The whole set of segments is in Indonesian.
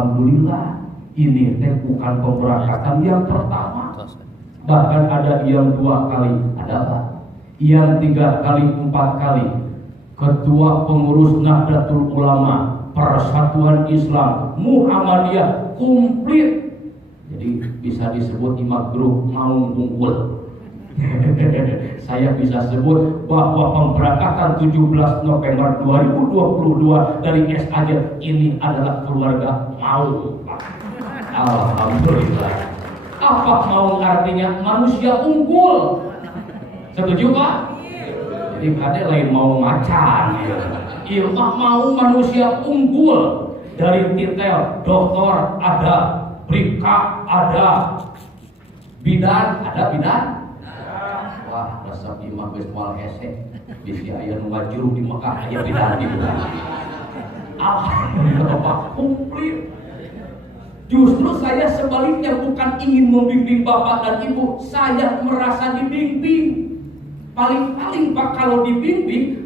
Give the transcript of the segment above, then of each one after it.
Alhamdulillah, ini bukan pemberangkatan yang pertama. Bahkan ada yang 2 kali, ada apa? Yang 3 kali, 4 kali. Ketua pengurus Nahdlatul Ulama, Persatuan Islam, Muhammadiyah komplit. Jadi bisa disebut Imam Grup Maung Unggul. Saya bisa sebut bahwa pemberangkatan 17 November 2022 dari SAJ ini adalah keluarga Maung. Alhamdulillah. Apa Maung artinya? Manusia unggul. Setuju Pak? Jadi ada lain mau macan. Ilmu mau manusia unggul. Dari titel doktor ada, bribka ada, bidan ada bidan. Wah, resep imam geus moal hese. Bisi aya nu ngajuru di Mekah aya bidan di bulan. Alhamdulillah komplit. Justru saya sebaliknya bukan ingin membimbing Bapak dan Ibu, saya merasa dibimbing. Paling-paling Pak kalau dibimbing,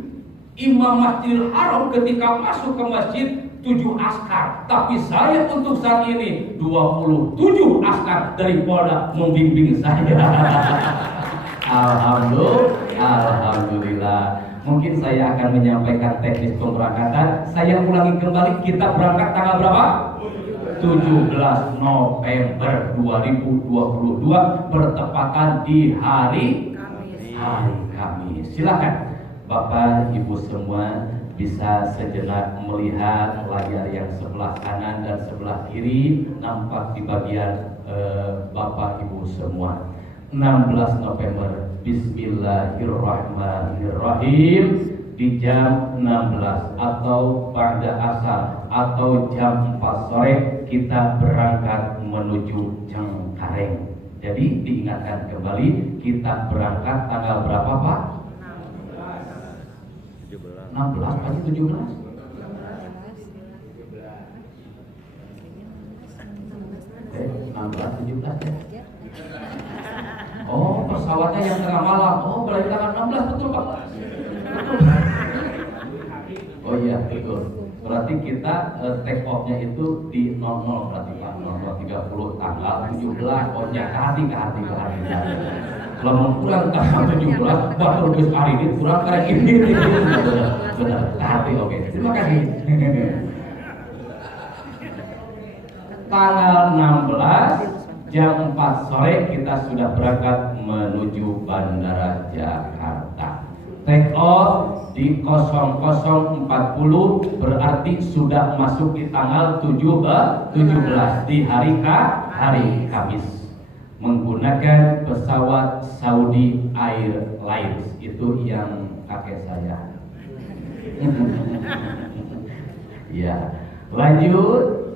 Imam Masjidil Haram ketika masuk ke masjid 7 askar, tapi saya untuk saat ini 27 askar dari Polda membimbing saya. Alhamdulillah. Mungkin saya akan menyampaikan teknis pemberangkatan. Saya ulangi kembali, kita berangkat tanggal berapa? 17 November 2022 bertepatan di hari Kamis. Silakan Bapak Ibu semua bisa sejenak melihat layar yang sebelah kanan dan sebelah kiri, nampak di bagian Bapak Ibu semua. 16 November, Bismillahirrahmanirrahim, di jam 16 atau ba'da asar atau jam 4 sore kita berangkat menuju Cengkareng. Jadi diingatkan kembali, kita berangkat tanggal berapa Pak? 16 pagi 17? 16, 17 ya? Oh, pesawatnya yang tengah malam. Oh, berarti tanggal 16 betul Pak? Oh iya, betul. Berarti kita take off-nya itu di 00 berarti Pak, 00.30 tanggal 17. Oh ya, ke hati. Kalau mau kurang tanggal 17, baru geus hari ini kurang karek ini. Benar, ke hati. Oke. Terima kasih. Tanggal 16 jam 4 sore kita sudah berangkat menuju Bandara Jakarta. Take off di 00.40 berarti sudah masuk di tanggal 17 di hari Kamis menggunakan pesawat Saudi Airlines. Itu yang kakek saya. Ya, lanjut.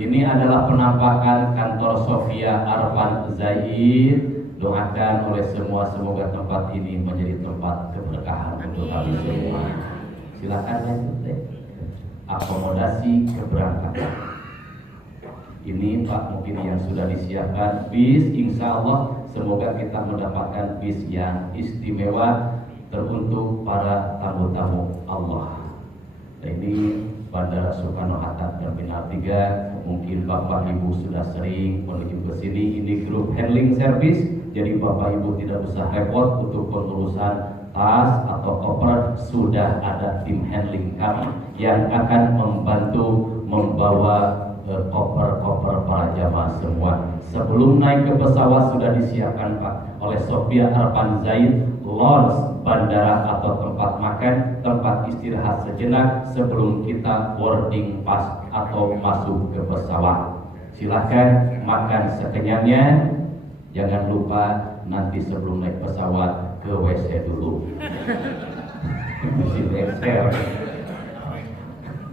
Ini adalah penampakan kantor Sofia Arfan Zaid. Doakan oleh semua, semoga tempat ini menjadi tempat keberkahan untuk kami semua. Silakan lanjut. Akomodasi keberangkatan. Ini Pak mungkin yang sudah disiapkan bis, insya Allah semoga kita mendapatkan bis yang istimewa teruntuk para tamu-tamu Allah. Ini Bandara Soekarno-Hatta Terminal 3. Mungkin Bapak Ibu sudah sering menuju ke sini. Ini grup handling service, jadi Bapak Ibu tidak usah repot untuk pengurusan tas atau koper. Sudah ada tim handling kami yang akan membantu membawa koper-koper para jamaah semua. Sebelum naik ke pesawat sudah disiapkan Pak oleh Sofia Arfan Zaid lounge bandara atau tempat makan, tempat istirahat sejenak sebelum kita boarding pass atau masuk ke pesawat. Silakan makan sekenyangnya. Jangan lupa nanti sebelum naik pesawat ke WC dulu.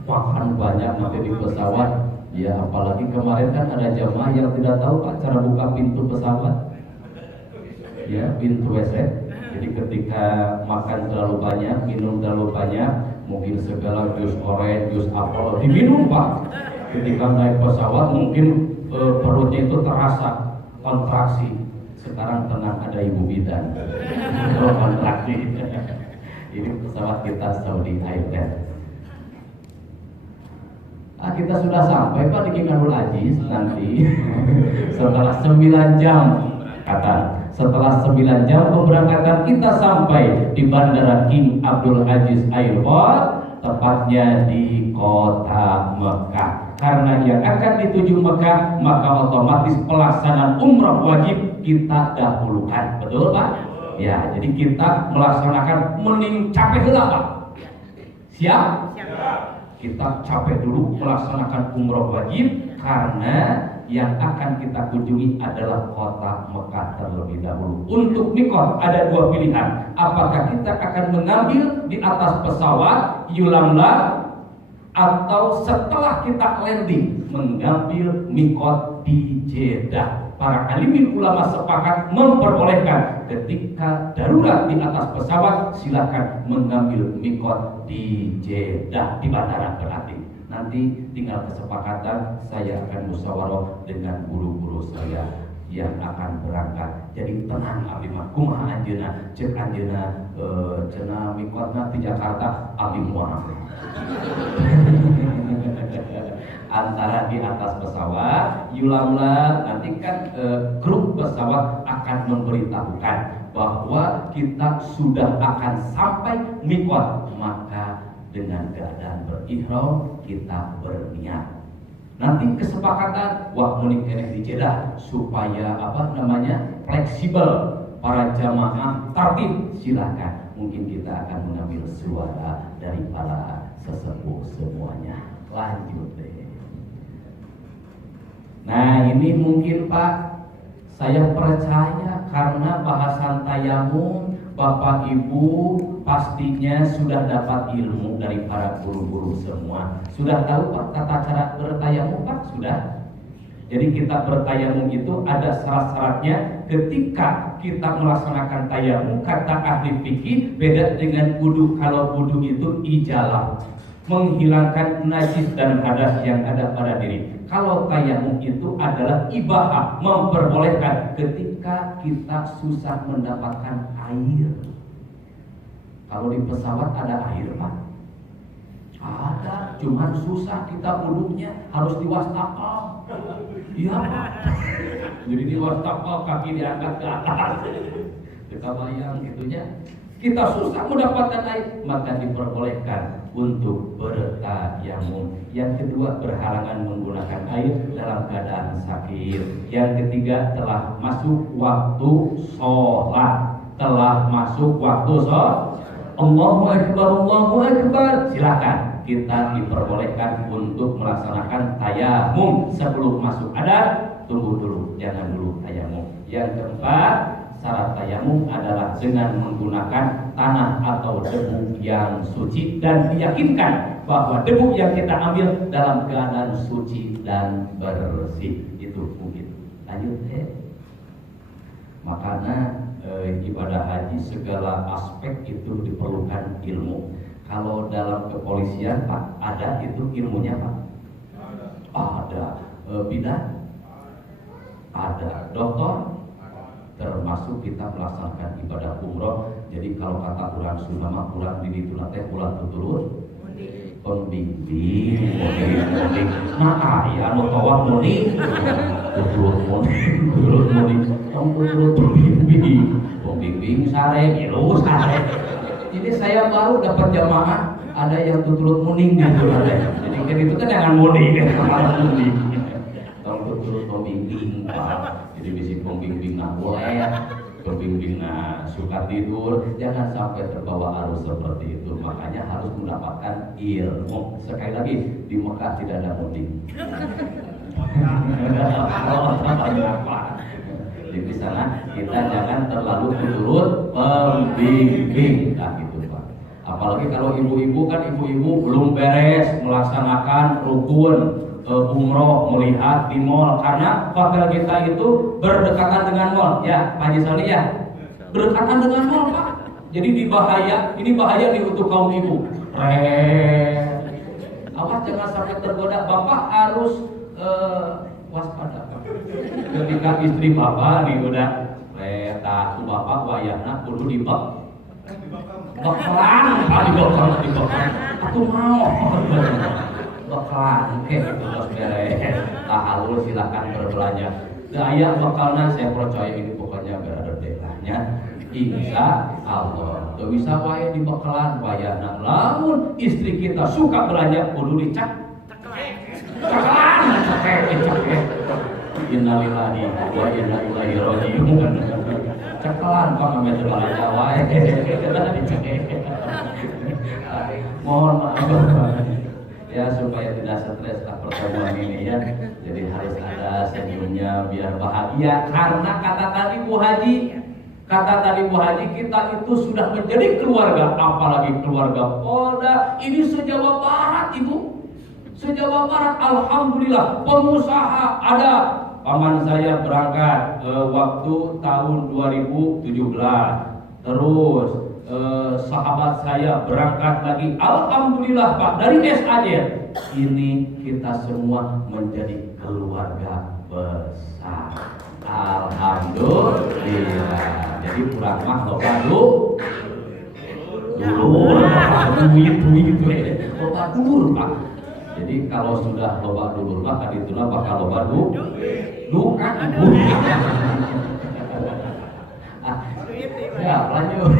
Makan banyak nanti di pesawat. Ya apalagi kemarin kan ada jamaah yang tidak tahu Pak cara buka pintu pesawat. Ya, pintu WC. Jadi ketika makan terlalu banyak, minum terlalu banyak, mungkin segala jus orange, jus apel diminum Pak. Ketika naik pesawat mungkin perutnya itu terasa kontraksi. Sekarang tenang, ada ibu bidan. Kalau kontraksi. Ini pesawat kita Saudi Airlines. Nah, kita sudah sampai Pak di King Abdul Aziz nanti setelah 9 jam kata. Setelah 9 jam pemberangkatan kita sampai di Bandara King Abdul Aziz Airport, tepatnya di kota Mekah. Karena yang akan dituju Mekah, maka otomatis pelaksanaan umrah wajib kita dahulukan. Betul Pak? Ya, jadi kita melaksanakan mending capek heula Pak. Siap? Siap. Kita capek dulu melaksanakan umrah wajib karena yang akan kita kunjungi adalah kota Mekah terlebih dahulu. Untuk mikot ada 2 pilihan. Apakah kita akan mengambil di atas pesawat Yulamla atau setelah kita landing mengambil mikot di Jeddah. Para alimin ulama sepakat memperbolehkan ketika darurat di atas pesawat silakan mengambil mikot di Jeddah di bandara berarti. Nanti tinggal kesepakatan, saya akan musyawarah dengan guru-guru saya yang akan berangkat. Jadi tenang abdi mah kumaha anjeunna, cek anjeunna cenah mikotna di Jakarta abdi moal. Antara di atas pesawat Yulamla nanti kan kru pesawat akan memberitahukan bahwa kita sudah akan sampai mikot, maka dengan keadaan berihram kita berniat. Nanti kesepakatan wah munik keneh di Jeddah supaya fleksibel para jamaah tertib, silakan. Mungkin kita akan mengambil suara dari para sesepuh semuanya. Lanjut deh. Nah ini mungkin Pak, saya percaya karena bahasan tayamum Bapak Ibu pastinya sudah dapat ilmu dari para guru-guru semua. Sudah tahu Pak tata cara bertayamum Pak? Sudah. Jadi kita bertayamum itu ada syarat-syaratnya. Ketika kita melaksanakan tayamum, kata ahli fikih beda dengan wudu. Kalau wudu itu ijalah, menghilangkan najis dan hadas yang ada pada diri. Kalau tayamum itu adalah ibahah, memperbolehkan ketika kita susah mendapatkan air. Kalau di pesawat ada air Pak? Ada, cuman susah kita wudhunya harus diwastafel. Iya Pak. Jadi diwastafel, kaki diangkat ke atas. Kita bayang gitunya. Kita susah mendapatkan air, maka diperbolehkan untuk bertayamum. Yang kedua, berhalangan menggunakan air dalam keadaan sakit. Yang ketiga, telah masuk waktu sholat. Telah masuk waktu sholat. Allahu Akbar, Allahu Akbar. Silakan, kita diperbolehkan untuk melaksanakan tayamum sebelum masuk adat. Tunggu dulu, jangan dulu tayamum. Yang keempat, syarat tayamum adalah dengan menggunakan tanah atau debu yang suci dan diyakinkan bahwa debu yang kita ambil dalam keadaan suci dan bersih. Itu mungkin. Lanjut Makanya ibadah haji segala aspek itu diperlukan ilmu. Kalau dalam kepolisian Pak ada itu ilmunya Pak? Ada. Bidan? Ada. Dokter? Termasuk kita melaksanakan ibadah umroh. Jadi kalau kata orang Sunda mah kurang di ditu teh ulah tutulur pembimbing. Nah aya anu tawah mudik tutulur mudik tong tutulur pembimbing sare gilu sare. Ini saya baru dapat jamaah ada yang tutulur muning gitu jadi kan itu kan jangan mudik malah mudik tong tutulur pembimbing Pak. Jadi bisi pembimbing boleh, pembimbing suka tidur, jangan sampai terbawa arus seperti itu. Makanya harus mendapatkan ilmu. Sekali lagi di Mekah tidak ada mudik. Di sana kita jangan terlalu turut pembimbing, gitu Pak. Apalagi kalau ibu-ibu kan ibu-ibu belum beres melaksanakan rukun umroh, melihat di mall karena hotel kita itu berdekatan dengan mall ya Pak Haji Sali ya, berdekatan dengan mall Pak. Jadi ini bahaya nih untuk kaum ibu. Awas jangan sampai tergoda. Bapak harus waspada ketika istri Bapak nih udah tahu Bapak wayahna kudu dibak bakalan aku mau bekalan gitu terus beres. Tahalul silakan berbelanja. Daya bekalna saya percaya ini pokoknya berada delahnya. Insya Allah. Tuh bisa wae di bekalan bayana. Lamun istri kita suka belanja kudu dicak. Cakalan, cakek. Innalillahi wa inna ilaihi raji'un. Cakalan kok ame belanja wae. Mohon maaf ya supaya tidak stres lah pertemuan ini ya. Jadi harus ada senyumnya biar bahagia karena kata tadi Bu Haji kita itu sudah menjadi keluarga, apalagi keluarga Polda ini se-Jawa Barat Ibu. Se-Jawa Barat alhamdulillah pengusaha ada. Paman saya berangkat waktu tahun 2017. Terus sahabat saya berangkat lagi, alhamdulillah Pak, dari SAJ. Ini kita semua menjadi keluarga besar, alhamdulillah. Jadi pulang mah loba dulu loba dulur Pak. Jadi kalau sudah loba dulur Pak, kaditulah bakal loba duka. Ya lanjut.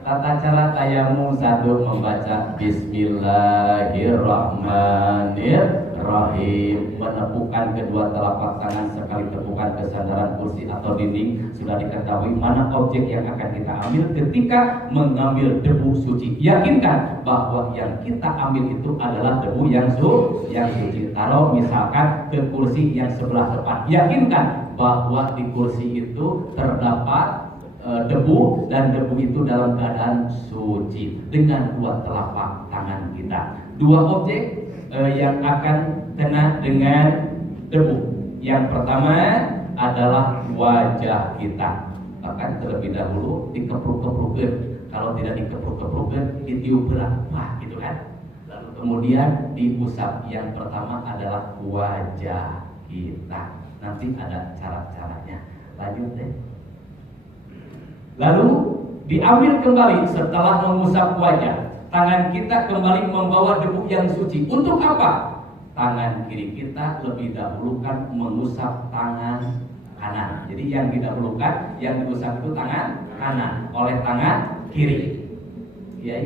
Tata cara tayamum satu membaca Bismillahirrahmanirrahim, menepukkan kedua telapak tangan sekali tepukan ke sandaran kursi atau dinding. Sudah diketahui mana objek yang akan kita ambil ketika mengambil debu suci. Yakinkan bahwa yang kita ambil itu adalah debu yang suci. Taruh misalkan ke kursi yang sebelah depan. Yakinkan bahwa di kursi itu terdapat debu dan debu itu dalam keadaan suci dengan dua telapak tangan kita. Dua objek yang akan kena dengan debu. Yang pertama adalah wajah kita. Bahkan terlebih dahulu dikepruk-keprukkan. Kalau tidak dikepruk-keprukkan ditiup berapa gitu kan. Lalu kemudian diusap. Yang pertama adalah wajah kita. Nanti ada cara-caranya. Lanjut deh. Lalu diambil kembali setelah mengusap wajah. Tangan kita kembali membawa debu yang suci. Untuk apa? Tangan kiri kita lebih dahulu kan mengusap tangan kanan. Jadi yang didahulukan, yang diusap itu tangan kanan oleh tangan kiri. Ya,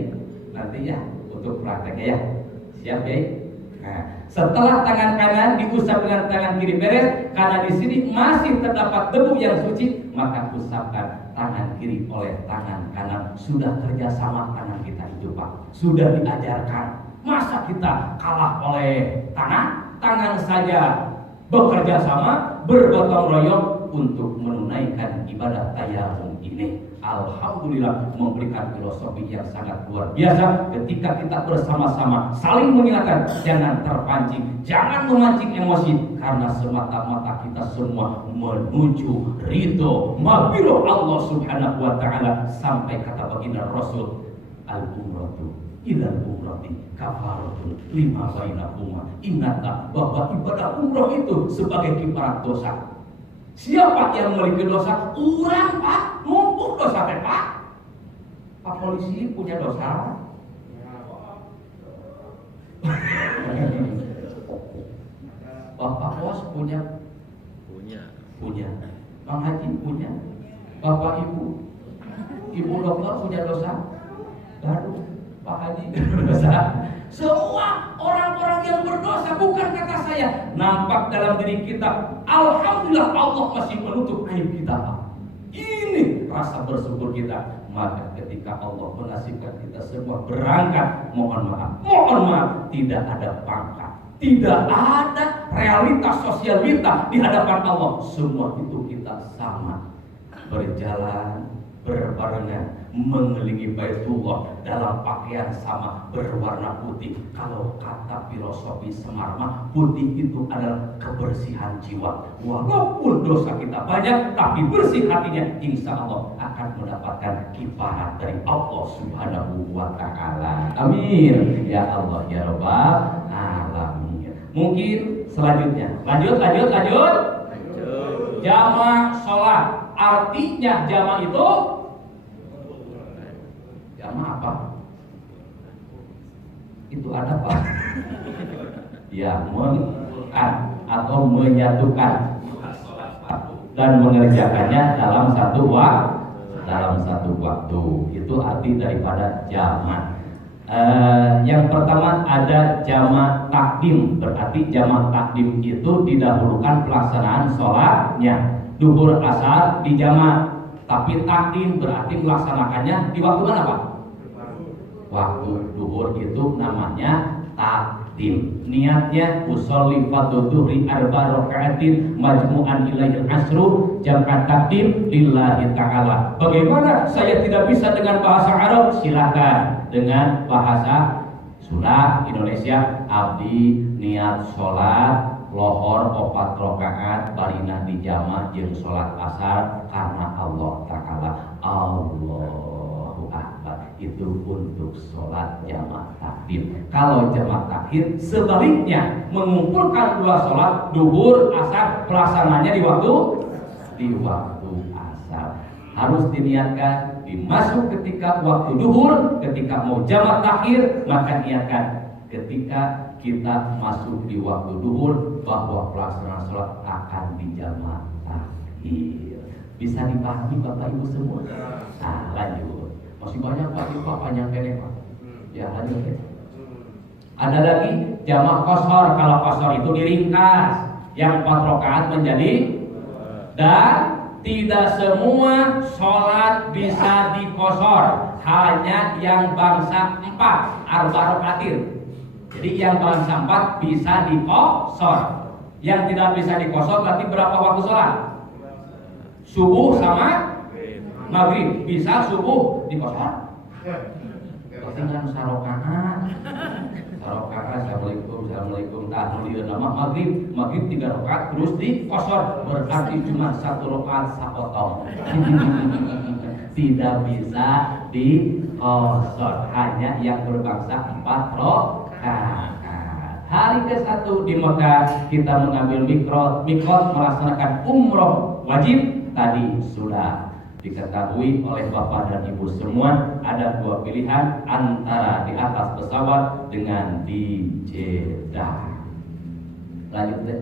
nanti ya untuk prakteknya ya. Siap ya? Nah, setelah tangan kanan diusap dengan tangan kiri beres, karena di sini masih terdapat debu yang suci, maka usapkan tangan kiri oleh tangan kanan. Sudah kerjasama tangan kita itu Pak, sudah diajarkan. Masa kita kalah oleh tangan saja bekerja sama, bergotong royong untuk menunaikan ibadah tayamum ini. Alhamdulillah memberikan filosofi yang sangat luar biasa ketika kita bersama-sama saling mengingatkan, jangan terpancing, jangan memancing emosi, karena semata-mata kita semua menuju ridho maghfirah Allah Subhanahu wa taala. Sampai kata baginda Rasul, al-umratu ilal umrati kafaratun lima bainahuma. Ingatlah bahwa ibadah umrah itu sebagai kifarat dosa. Siapa yang memiliki dosa? Urang Pak, numpuk dosa Pak. Pak polisi punya dosa. Bapak bos punya. Bang Haji punya. Bapak ibu dokter punya dosa. Baru Pak Haji berdosa. Semua orang-orang yang berdosa, bukan kata saya, nampak dalam diri kita. Alhamdulillah Allah masih menutup aib kita. Ini rasa bersyukur kita. Maka ketika Allah menasibkan kita semua berangkat, mohon maaf, tidak ada pangkat, tidak ada realitas sosial kita di hadapan Allah. Semua itu kita sama, berjalan berbarengan mengelilingi Baitullah dalam pakaian sama berwarna putih. Kalau kata filosofi Semar mah, putih itu adalah kebersihan jiwa. Walaupun dosa kita banyak, tapi bersih hatinya, insya Allah akan mendapatkan kifarat dari Allah Subhanahu wa taala. Amin ya Allah ya Rabbal alamin. Mungkin selanjutnya, lanjut. Jamaah sholat, artinya jamaah itu jamaah apa? Itu ada Pak. ya mengumpulkan atau menyatukan dan mengerjakannya dalam satu waktu. Itu arti daripada jamak. Yang pertama ada jamak takdim, berarti jamak takdim itu didahulukan pelaksanaan sholatnya. Duhur asar di jamak, tapi takdim berarti melaksanakannya di waktu mana Pak? Waktu duhur itu namanya takdim. Niatnya usolli fardhu dhuhri arba rakaatin majmu'an ilaihil asru jam'at takdim lillahi ta'ala. Bagaimana saya tidak bisa dengan bahasa Arab? Silakan dengan bahasa Sunda Indonesia. Abdi niat sholat lohor 4 rakaat barinah di jama jeung sholat asar karena Allah Ta'ala. Allahu Akbar. Itu untuk sholat jama takdim. Kalau jama takhir sebaliknya, mengumpulkan dua sholat duhur asar, pelaksananya di waktu asar. Harus diniatkan dimasuk ketika waktu duhur. Ketika mau jama takhir, maka niatkan ketika kita masuk di waktu duhur bahwa pelaksanaan sholat akan dijama takhir. Bisa dipahami Bapak Ibu semua? Nah, lanjut. Masih banyak Pak panjang pendek Pak. Ya lanjut ya. Ada lagi jamak qashar. Kalau qashar itu diringkas, yang 4 rakaat menjadi, dan tidak semua sholat bisa diqashar, hanya yang bangsa 4 arba rakaatin. Jadi yang bangsa 4 bisa diqashar. Yang tidak bisa diqashar berarti berapa waktu sholat? Subuh sama maghrib. Bisa subuh diqashar? Berarti kan sarokaat. Assalamualaikum tahlilan nama maghrib 3 rakaat terus diqashar, berarti cuma 1 rakaat sapotong. Tidak bisa diqashar, hanya yang berbangsa 4 rakaat. Hari ke-1 di Mekah kita mengambil miqat melaksanakan umroh wajib. Tadi sudah diketahui oleh Bapak dan Ibu semua, ada 2 pilihan antara di atas pesawat dengan di Jeddah. Lanjut deh.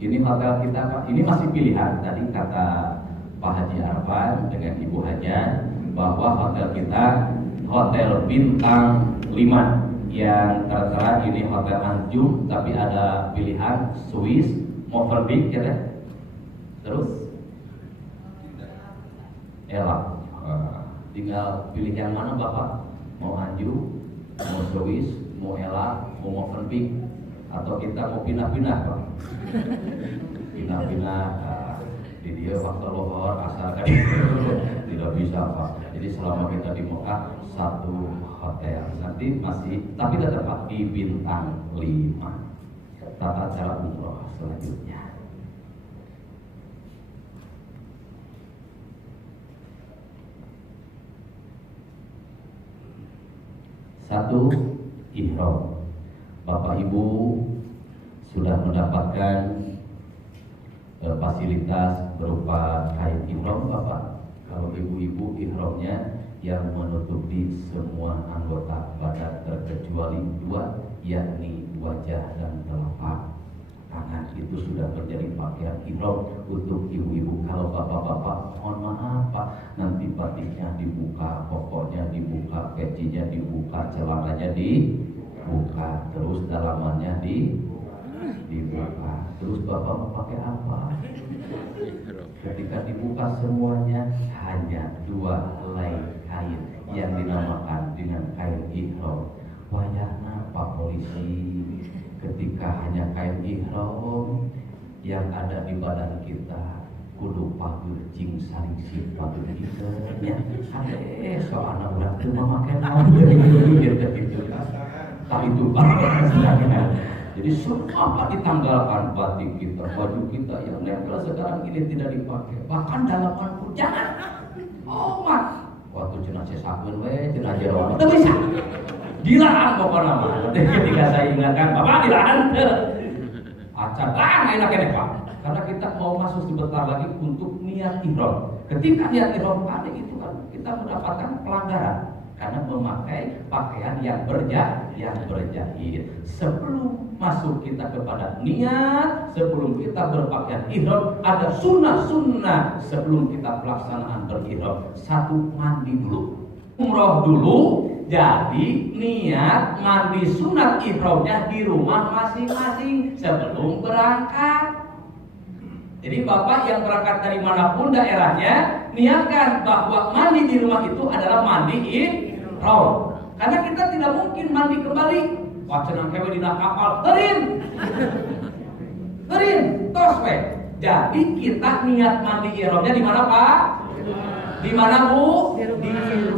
Ini hotel kita Pak, ini masih pilihan. Tadi kata Pak Haji Arfan dengan Ibu Haja bahwa hotel kita hotel bintang 5. Yang tertera ini hotel Anjum, tapi ada pilihan Swiss, Movenpick ya deh. Terus Elak, tinggal pilih yang mana Bapak, mau Anju, mau Swiss, mau Elak, mau Movenpick, atau kita mau pindah-pindah Pak. Pindah-pindah di dia faktor lohor asal kan tidak bisa Pak. Jadi selama kita di Mekah 1 hotel, nanti masih tapi tetap Pak di bintang 5. Tata cara umroh selanjutnya. Satu, ihram. Bapak Ibu sudah mendapatkan fasilitas berupa kain ihram Bapak. Kalau ibu-ibu ihramnya yang menutupi semua anggota badan terkecuali 2, yakni wajah dan telapak tangan. Itu sudah menjadi pakaian ihram untuk ibu-ibu. Kalau bapak-bapak, mohon maaf Pak, nanti batiknya dibuka, pokoknya dibuka, pecinya dibuka, celananya dibuka, terus dalamannya dibuka. Terus bapak mau pakai apa? Ketika dibuka semuanya hanya 2 helai kain yang dinamakan dengan kain ihram. Wayahna Pak Polisi, ketika hanya kain ihram yang ada di badan kita kudu pagur cing saling sifat nya soalnya udah tuh memakai naon gitu kan. Tak itu Pak. Jadi semua Pak ditanggalkan batik kita, baju kita yang nempel sekarang ini tidak dipakai. Bahkan dalaman pun jangan. Oh Mak, waktu cenah sesakeun we, cenah jero. Teu bisa. Dilaan pokoknya mah. Ketika saya ingatkan, Bapak dilaan. Acan enak ini Pak. Karena kita mau masuk sebentar lagi untuk niat ihram. Ketika niat ihram ada itu kan kita mendapatkan pelanggaran. karena memakai pakaian yang berjahit. Sebelum masuk kita kepada niat, sebelum kita berpakaian ihram, ada sunnah-sunnah sebelum kita pelaksanaan berihram. Satu, mandi dulu, umroh dulu. Jadi niat mandi sunat ihramnya di rumah masing-masing sebelum berangkat. Jadi bapak yang berangkat dari manapun daerahnya, niatkan bahwa mandi di rumah itu adalah mandi ihram. Karena kita tidak mungkin mandi kembali. Wah, cenang kewe dina kapal, terin, tos we. Jadi kita niat mandi ihramnya di mana Pak? Di mana Bu? Di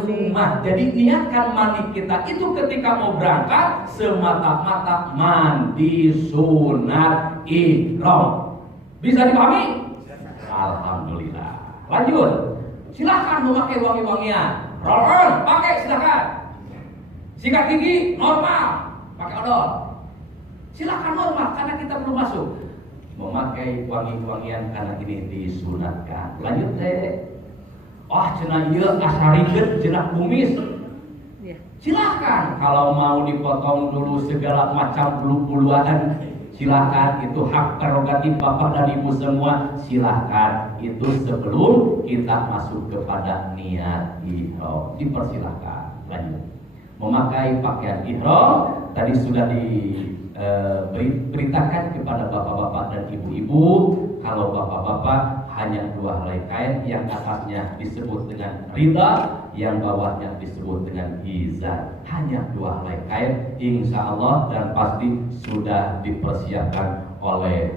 rumah. Jadi niatkan mandi kita itu ketika mau berangkat semata-mata mandi sunat ihram. Bisa dipahami? Alhamdulillah. Lanjut. Silahkan memakai wangi-wangian. Roll on, pakai silahkan. Sikat gigi normal, pakai odol. Silahkan normal karena kita belum masuk. Memakai wangi-wangian karena ini disunatkan. Lanjut teh. Cenah ieu asarikeun cenah kumis. Silahkan kalau mau dipotong dulu segala macam bulu-buluan, silahkan, itu hak prerogatif bapak dan ibu semua. Silahkan, itu sebelum kita masuk kepada niat ihram, dipersilahkan. Lanjut. Memakai pakaian ihram tadi sudah diberitakan kepada bapak-bapak dan ibu-ibu. Kalau bapak-bapak hanya 2 helai kain, yang atasnya disebut dengan rida, yang bawahnya disebut dengan izar. Hanya 2 helai kain, insya Allah, dan pasti sudah dipersiapkan oleh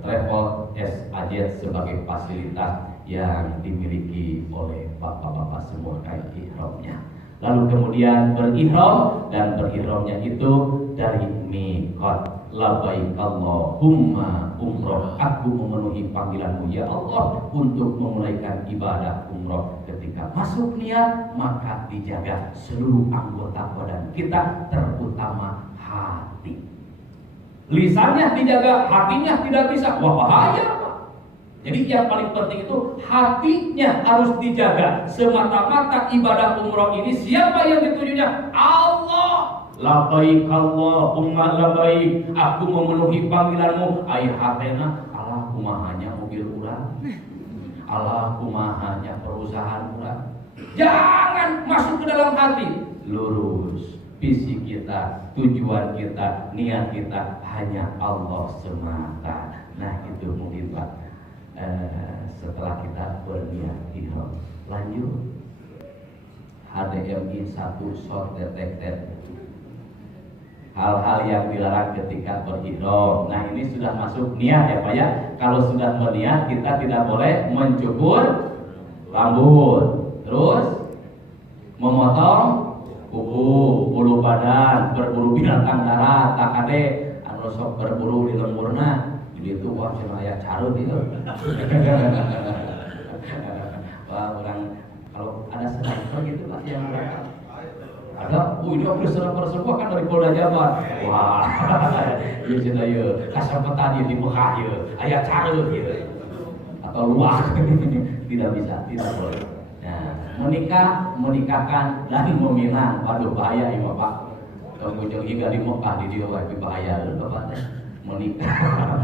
Travel SAJ sebagai fasilitas yang dimiliki oleh bapak-bapak semua kain ihramnya. Lalu kemudian berihram, dan berihramnya itu dari miqat. Labbaik Allahumma umroh, aku memenuhi panggilanmu ya Allah untuk memulaikan ibadah umroh. Ketika masuk niat, maka dijaga seluruh anggota badan kita, terutama hati. Lisannya dijaga, hatinya tidak bisa. Wah, bahaya. Jadi yang paling penting itu hatinya harus dijaga. Semata-mata ibadah umroh ini siapa yang ditujunya? Allah. Labbaik Allahumma labbaik, aku memenuhi panggilanmu. Ai hatena, Allah kumahanya mobil urang, Allah kumahanya perusahaan urang. Jangan masuk ke dalam hati. Lurus visi kita, tujuan kita, niat kita hanya Allah semata. Nah itu mungkin Pak. Setelah kita berniat ihram, lanjut HDMI 1 short detected. Hal-hal yang dilarang ketika berihram. Nah ini sudah masuk niat ya Pak ya. Kalau sudah berniat, kita tidak boleh mencukur rambut, terus memotong kuku, bulu badan, berburu binatang darat, takade anu sok berburu di lemburna. Jadi itu wah cuma aya carut itu. Wah orang kalau ada sniper gitu Pak yang ada, ini aku sniper semua kan dari Polda Jabar. Wah, iya cina ya, kasempatan ya di Mekah ya, aya carut gitu. Atau luar, tidak bisa, tidak boleh. Nah, menikahkan dan meminang, waduh bahaya ini Bapak. Ujung hingga di Mekah di dia lebih bahaya Bapak.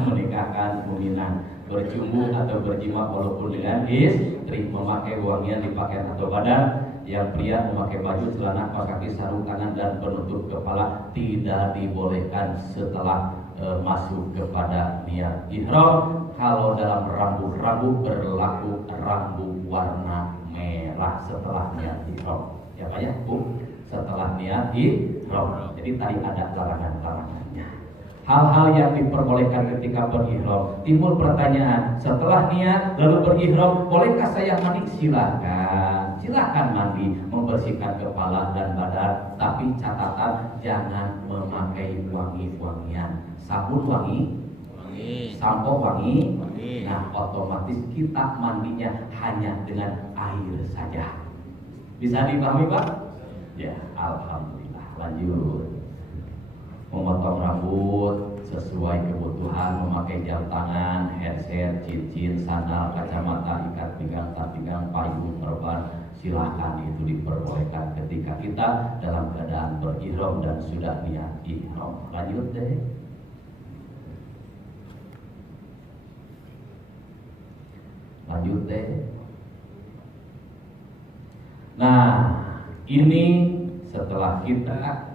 Menikahkan, meminang, berjumbu atau berjima walaupun dengan istri, memakai wangian di pakaian atau badan. Yang pria memakai baju, celana, kaos kaki, sarung tangan dan penutup kepala tidak dibolehkan setelah masuk kepada niat ihram. Kalau dalam rambut berlaku rambut warna merah setelah niat ihram. Ya Pak ya, Bu, setelah niat ihram. Jadi tadi ada larangan-larangannya. Hal-hal yang diperbolehkan ketika berihram. Timbul pertanyaan, setelah niat lalu berihram, bolehkah saya mandi? Silakan mandi, membersihkan kepala dan badan, tapi catatan jangan memakai wangi-wangian. Sabun wangi, sampo wangi. Nah, otomatis kita mandinya hanya dengan air saja. Bisa dipahami Pak? Ya, alhamdulillah. Lanjut. Memotong rambut sesuai kebutuhan, memakai jam tangan, headset, cincin, sandal, kacamata, ikat pinggang, tak pinggang, payung, perban, silahkan. silakan itu diperbolehkan ketika kita dalam keadaan berihram dan sudah niat ihram. Lanjut deh. Lanjut deh. Nah, ini setelah kita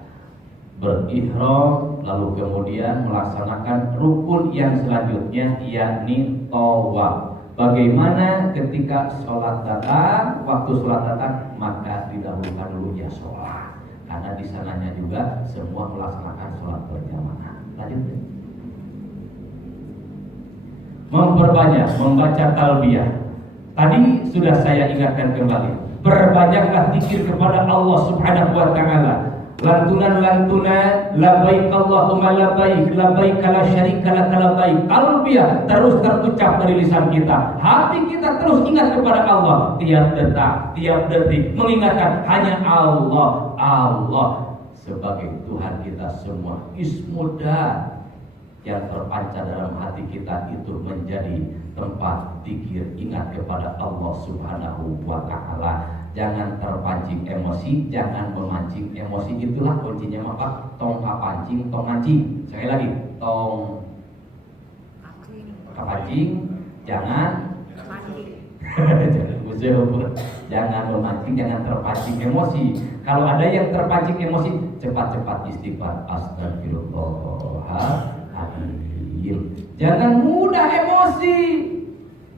berihram lalu kemudian melaksanakan rukun yang selanjutnya yakni tawaf. Bagaimana ketika sholat datang, waktu sholat datang, maka didahulukan dulu ya sholat, karena di sananya juga semua melaksanakan sholat berjamaah. Lanjut. Memperbanyak membaca talbiyah. Tadi sudah saya ingatkan kembali. Berbanyaklah zikir kepada Allah Subhanahu wa taala. Lantunan-lantunan labbaik Allahumma labbaik, labbaik la syarika lak labbaik. Talbiyah terus terucap dari lisan kita. Hati kita terus ingat kepada Allah tiap detak, tiap detik, mengingatkan hanya Allah, Allah sebagai Tuhan kita semua. Ismudah yang terpancar dalam hati kita itu menjadi tempat zikir, ingat kepada Allah Subhanahu wa taala. Jangan terpancing emosi, jangan memancing emosi. Itulah kuncinya Pak. Tong kapancing, tong mancing. Sekali lagi, tong kapancing, jangan jangan memancing, jangan terpancing emosi. Kalau ada yang terpancing emosi, cepat-cepat istighfar. Astagfirullahaladzim. Jangan mudah emosi.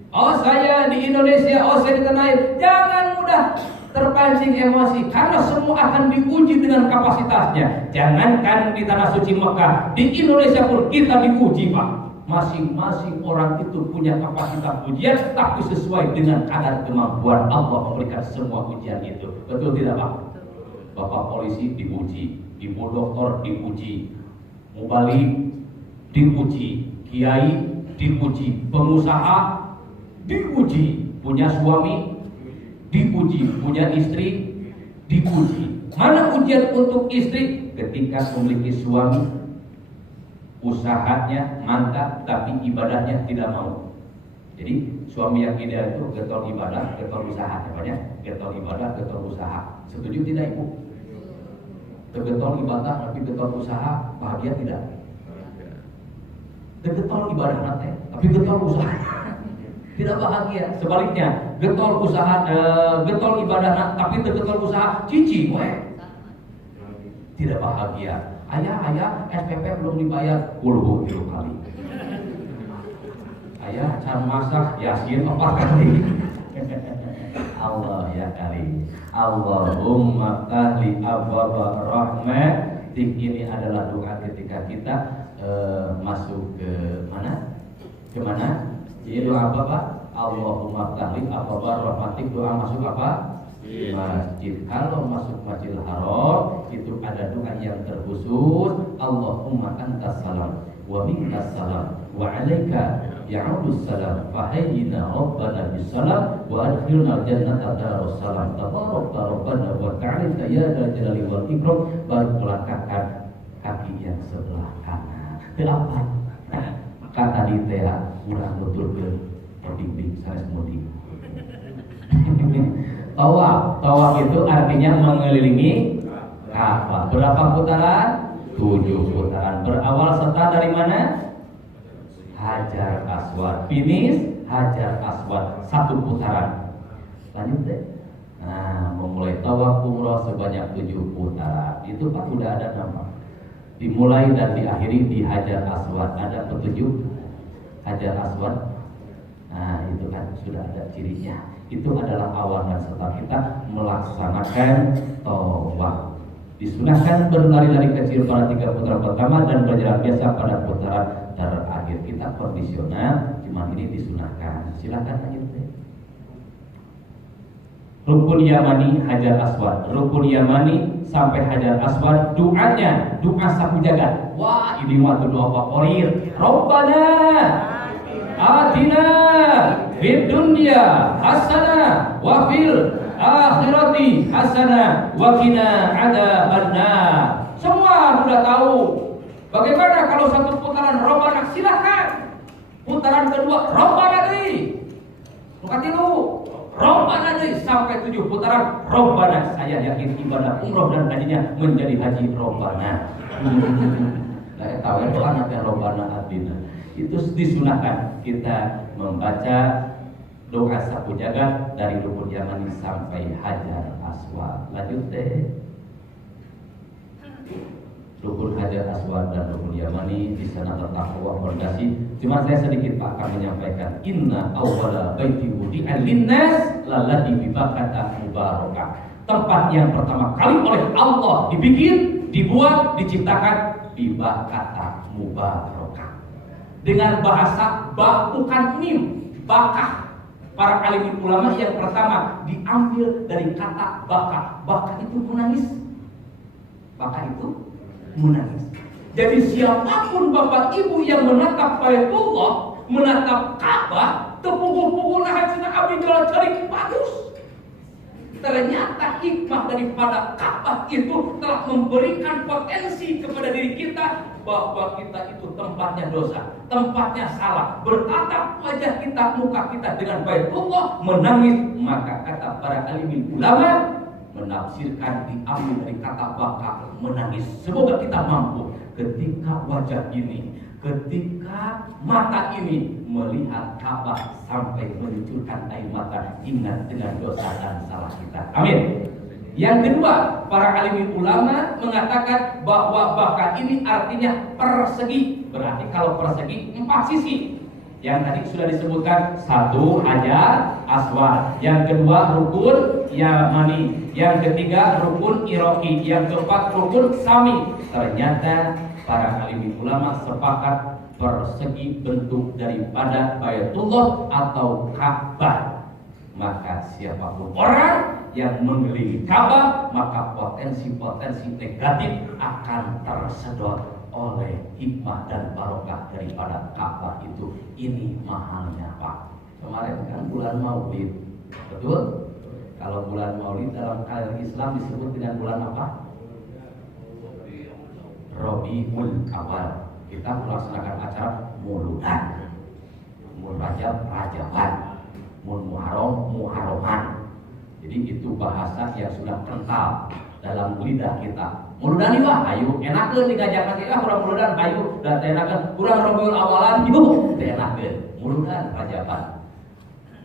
Oh saya di Indonesia, oh saya di tanah air. Jangan mudah terpancing emosi, karena semua akan diuji dengan kapasitasnya. Jangankan di tanah suci Mekah, di Indonesia pun kita diuji Pak. Masing-masing orang itu punya kapasitas ujian, tapi sesuai dengan kadar kemampuan Allah memberikan semua ujian itu. Betul tidak Pak? Bapak polisi diuji, ibu dokter diuji, mubalik diuji, kiai diuji, pengusaha diuji, punya suami diuji, punya istri diuji. Mana ujian untuk istri? Ketika memiliki suami, usahanya mantap tapi ibadahnya tidak mau. Jadi suami yang ideal itu getol ibadah, getol usaha, namanya getol ibadah, getol usaha. Setuju tidak Ibu? Getol ibadah tapi getol usaha, bahagia tidak? Getol ibadah nanti, tapi getol usaha tidak bahagia. Sebaliknya, getol usaha, getol ibadah tapi getol usaha cici, tidak bahagia. Ayah, SPP belum dibayar, puluh kali. Ayah, cara masak Yasin 4 kali. Allah ya kali. Allahumma tahli abwaba rahmat. Ini adalah doa ketika kita masuk ke mana? Kemana? Jadi doa apa Pak? Allahumma tahli abwaba rahmatik. Doa masuk apa? Masjid. Kalau masuk Masjidil Haram itu ada doa yang terkhusus. Allahumma antas salam wa minkas salam wa alaika ya'udus salam fahayyina rabbana bisalam wa adkhilna jannata darussalam tabarakta rabbana wa ta'ala ya dzal jalali wal ikram. Baru melangkahkan kaki yang sebelah kanan. Kenapa? Nah, kata di teh urang nuturkeun bimbing sanes mudi. Tawaf itu artinya mengelilingi Ka'bah. Berapa putaran? 7 putaran. Berawal serta dari mana? Hajar Aswad. Finish Hajar Aswad, 1 putaran. Lanjut deh. Nah, memulai tawaf umroh sebanyak 7 putaran. Itu Pak udah ada nama. Dimulai dan diakhiri di Hajar Aswad. Ada petunjuk Hajar Aswad. Nah, itu kan sudah ada cirinya. Itu adalah awal dan setelah kita melaksanakan tawaf. Disunahkan berlari-lari kecil pada 3 putaran pertama dan berjalan biasa pada putaran terakhir. Kita kondisional, cuma ini disunahkan. Silakan lanjut deh. Rukun Yamani Hajar Aswad. Rukun Yamani sampai Hajar Aswad, doanya doa sapu jagat. Wah, ini waktu doa favorit. Rabbana atina fid dunya hasanah wa fil akhirati hasanah wa qina adzabannar. Semua sudah tahu. Bagaimana kalau 1 putaran Rabbana? Silakan. Putaran kedua Rabbana deui. Nu katilu Robbana deui sampai 7 putaran. Robbana, saya yakin ibadah umroh dan hajinya menjadi haji Robbana. Nah, tahu ya doa nanti Robbana atina. Itu disunahkan kita membaca doa sapu jagat dari rukun yamani sampai hajar aswad. Lanjut deh. Rukun hajar aswad dan rukun yamani di sana terdapat fondasi. Cuma saya sedikit Pak akan menyampaikan inna awwala baiti wudi'a linnas lalladzi bi Bakkah mubarakah. Tempat yang pertama kali oleh Allah dibikin, dibuat, diciptakan di Bakkah mubarakah. Dengan bahasa ba bukan mim, Bakkah. Para alim ulama yang pertama diambil dari kata Bakkah. Bakkah itu menangis. Bakkah itu menangis. Jadi siapapun bapak ibu yang menatap Baitullah, menatap Ka'bah, tepukul-pukul hajina abdi jalan cari bagus. Ternyata hikmah daripada Ka'bah itu telah memberikan potensi kepada diri kita bahwa kita itu tempatnya dosa, tempatnya salah. Bertatap wajah kita, muka kita dengan Baitullah menangis. Maka kata para alim ulama menafsirkan diambil dari kata Bakkah menangis. Semoga kita mampu ketika wajah ini, ketika mata ini melihat Ka'bah sampai meluncurkan air mata, ingat dengan dosa dan salah kita. Amin. Yang kedua, para alim ulama mengatakan bahwa Bakkah ini artinya persegi. Berarti kalau persegi 4 sisi. Yang tadi sudah disebutkan, 1 hajar aswad, yang kedua rukun yamani, yang ketiga rukun iraqi, yang keempat rukun sami. Ternyata para alim ulama sepakat persegi bentuk daripada Baitullah atau Ka'bah. Maka siapapun orang yang mengelilingi Ka'bah, maka potensi-potensi negatif akan tersedot oleh hikmah dan barokah daripada Ka'bah itu. Ini mahalnya Pak. Kemarin kan bulan Maulid, betul? Kalau bulan Maulid dalam kalender Islam disebut dengan bulan apa? Rabiul Awal. Kita melaksanakan acara Muludan, Mul Rajab Rajaban, Mul Muharram Muharraman. Jadi itu bahasa yang sudah kental dalam lidah kita. Muludan ieu ayo enakeun digajakan kita kurang muludan ayo dan enakeun kurang Rabiul Awalan ieu enakeun Muludan Rajaban.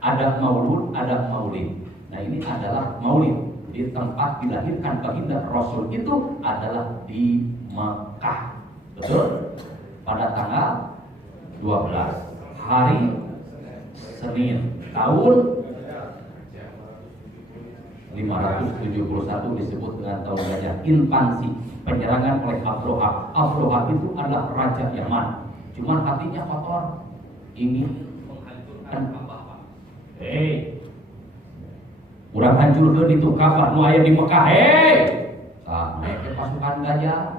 Ada maulud, ada maulid. Nah ini adalah maulid. Jadi tempat dilahirkan baginda Rasul itu adalah di Mekah. Betul? Pada tanggal 12 hari Senin tahun 571 disebut dengan tahun gajah. Invasi penyerangan oleh Abroha. Abroha itu adalah raja Yaman. Cuman hatinya kotor, ingin menghancurkan Ka'bah. Urang hancurkeun itu Ka'bah nu aya di Mekah. Naik ke pasukan gajah.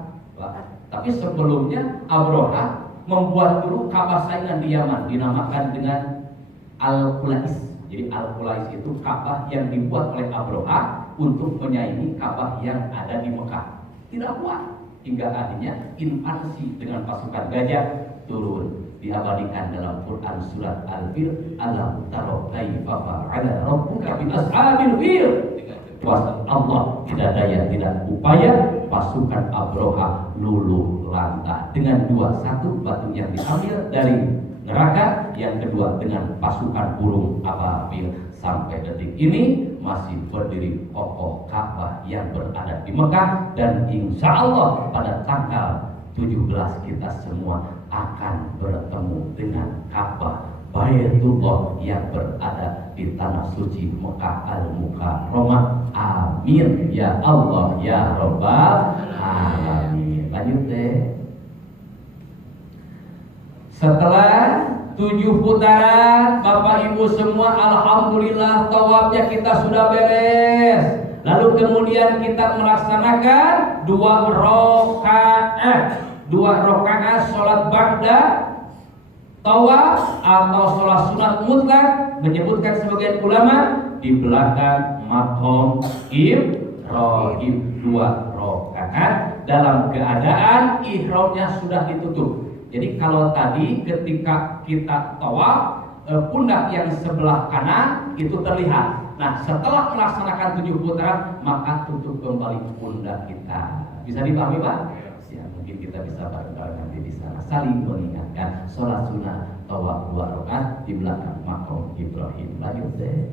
Tapi sebelumnya Abroha membuat dulu Ka'bah saingan di Yaman, dinamakan dengan Al-Qulais. Jadi Al-Qulais itu Ka'bah yang dibuat oleh Abroha untuk menyaingi Ka'bah yang ada di Mekah. Tidak kuat hingga akhirnya invasi dengan pasukan gajah turun. Diabadikan dalam Quran surat Al-Fil, alam tara kaifa fa'ala rabbuka bi ashabil fil. Kuasa Allah tidak daya tidak upaya, pasukan Abroha luluh lantah dengan 21 batu yang diambil dari neraka, yang kedua dengan pasukan burung ababil. Sampai detik ini masih berdiri kokoh Ka'bah yang berada di Mekah, dan insya Allah pada tanggal 17 kita semua akan bertemu dengan Ka'bah Baitullah yang berada di tanah suci Mekah Al-Mukarramah. Amin ya Allah ya Rabbal alamin. Lanjut deh. Setelah 7 putaran, Bapak Ibu semua, alhamdulillah tawafnya kita sudah beres. Lalu kemudian kita melaksanakan 2 rakaat sholat ba'da tawaf atau sholat sunat mutlak. Menyebutkan sebagian ulama di belakang maqam Ibrahim 2 rakaat dalam keadaan ihramnya sudah ditutup. Jadi kalau tadi ketika kita tawaf pundak yang sebelah kanan itu terlihat. Nah, setelah melaksanakan 7 putaran, maka tutup kembali pundak kita. Bisa dipahami, Pak? Ya, mungkin kita bisa bareng-bareng nanti di sana saling mengingatkan sholat sunnah tawaf 2 rakaat di belakang makam Ibrahim. Lanjut deh.